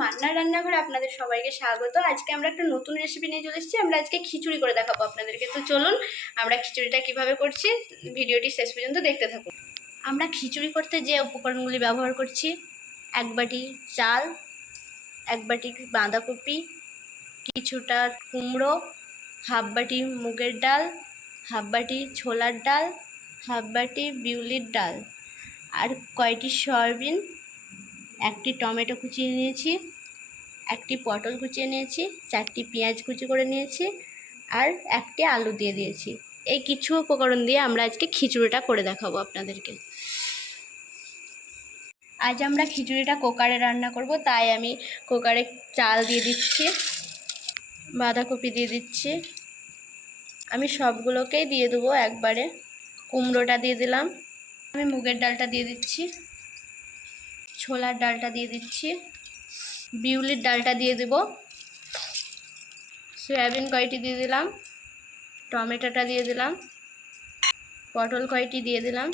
মান্নার রান্নাঘরে আপনাদের সবাইকে স্বাগত। আজকে আমরা একটা নতুন রেসিপি নিয়ে চলে এসেছি, আমরা আজকে খিচুড়ি করে দেখাবো আপনাদেরকে। তো চলুন, আমরা খিচুড়িটা কীভাবে করছি ভিডিওটি শেষ পর্যন্ত দেখতে থাকুন। আমরা খিচুড়ি করতে যে উপকরণগুলি ব্যবহার করছি, এক বাটি চাল, এক বাটি বাঁধাকপি, কিছুটা কুমড়ো, হাফ বাটি মুগের ডাল, হাফ বাটি ছোলার ডাল, হাফ বাটি বিউলির ডাল, আর কয়টি সয়াবিন একটি টমেটো কুচিয়ে নিয়েছি, একটি পটল কুচিয়ে নিয়েছি, চারটি পেঁয়াজ কুচি করে নিয়েছি আর একটি আলু দিয়ে দিয়েছি। এই কিছু উপকরণ দিয়ে আমরা আজকে খিচুড়িটা করে দেখাবো আপনাদেরকে। আজ আমরা খিচুড়িটা কুকারে রান্না করব, তাই আমি কুকারে চাল দিয়ে দিচ্ছি, বাঁধাকপি দিয়ে দিচ্ছি। আমি সবগুলোকেই দিয়ে দেবো একবারে। কুমড়োটা দিয়ে দিলাম। আমি মুগের ডালটা দিয়ে দিচ্ছি। ছোলার ডালটা দিয়ে দিচ্ছি। বিউলির ডালটা দিয়ে দেব। সয়াবিন কয়টি দিয়ে দিলাম? টমেটোটা দিয়ে দিলাম। পটল কয়টি দিয়ে দিলাম?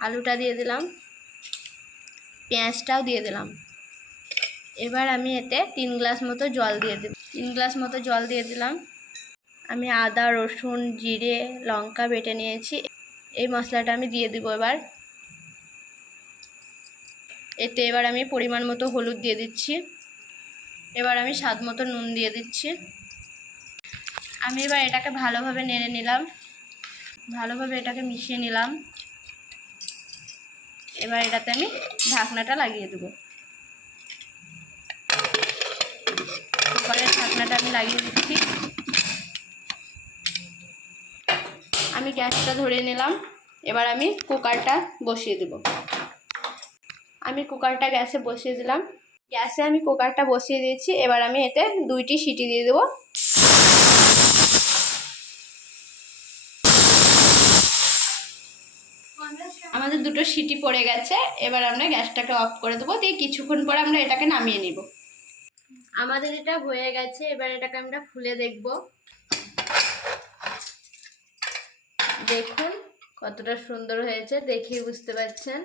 আলুটা দিয়ে দিলাম। পেঁয়াজটাও দিয়ে দিলাম। এবার আমি এতে তিন গ্লাস মতো জল দিয়ে দেব। তিন গ্লাস মতো জল দিয়ে দিলাম। আমি আদা, রসুন, জিরে, লঙ্কা বেটে নিয়েছি। এই মশলাটা আমি দিয়ে দিব এবার। এতে এবার আমি পরিমাণ মতো হলুদ দিয়ে দিচ্ছি। এবার আমি স্বাদ মতো নুন দিয়ে দিচ্ছি। আমি এবার এটাকে ভালোভাবে নেড়ে নিলাম। ভালোভাবে এটাকে মিশিয়ে নিলাম। এবার এটাতে আমি ঢাকনাটা লাগিয়ে দেবো। কুকারের ঢাকনাটা আমি লাগিয়ে দিচ্ছি। আমি গ্যাসটা ধরে নিলাম। এবার আমি কুকারটা বসিয়ে দেব। আমি কুকারটা গ্যাসে বসিয়ে দিলাম। গ্যাসে আমি কুকারটা বসিয়ে দিয়েছি। এবার আমি এতে দুইটি সিটি দিয়ে দেবো। আমাদের দুটো সিটি পড়ে গেছে। এবার আমরা গ্যাসটাকে অফ করে দেবো। দিয়ে কিছুক্ষণ পরে আমরা এটাকে নামিয়ে নিব। আমাদের এটা হয়ে গেছে। এবার এটাকে আমরা খুলে দেখব। দেখুন কতটা সুন্দর হয়েছে। দেখেই বুঝতে পারছেন।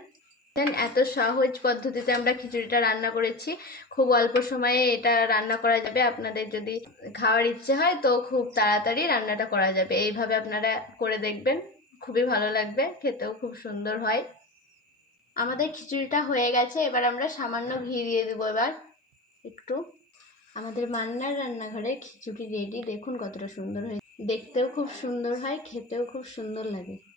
এত সহজ পদ্ধতিতে আমরা খিচুড়িটা রান্না করেছি। খুব অল্প সময়ে এটা রান্না করা যাবে। আপনাদের যদি খাওয়ার ইচ্ছে হয় তো খুব তাড়াতাড়ি রান্নাটা করা যাবে। এইভাবে আপনারা করে দেখবেন। খুবই ভালো লাগবে। খেতেও খুব সুন্দর হয়। আমাদের খিচুড়িটা হয়ে গেছে। এবার আমরা সামান্য ঘি দিয়ে দেবো এবার। একটু। আমাদের মান্নার রান্নাঘরে খিচুড়ি রেডি দেখুন কতটা সুন্দর হয় দেখতেও খুব সুন্দর হয়, খেতেও খুব সুন্দর লাগে।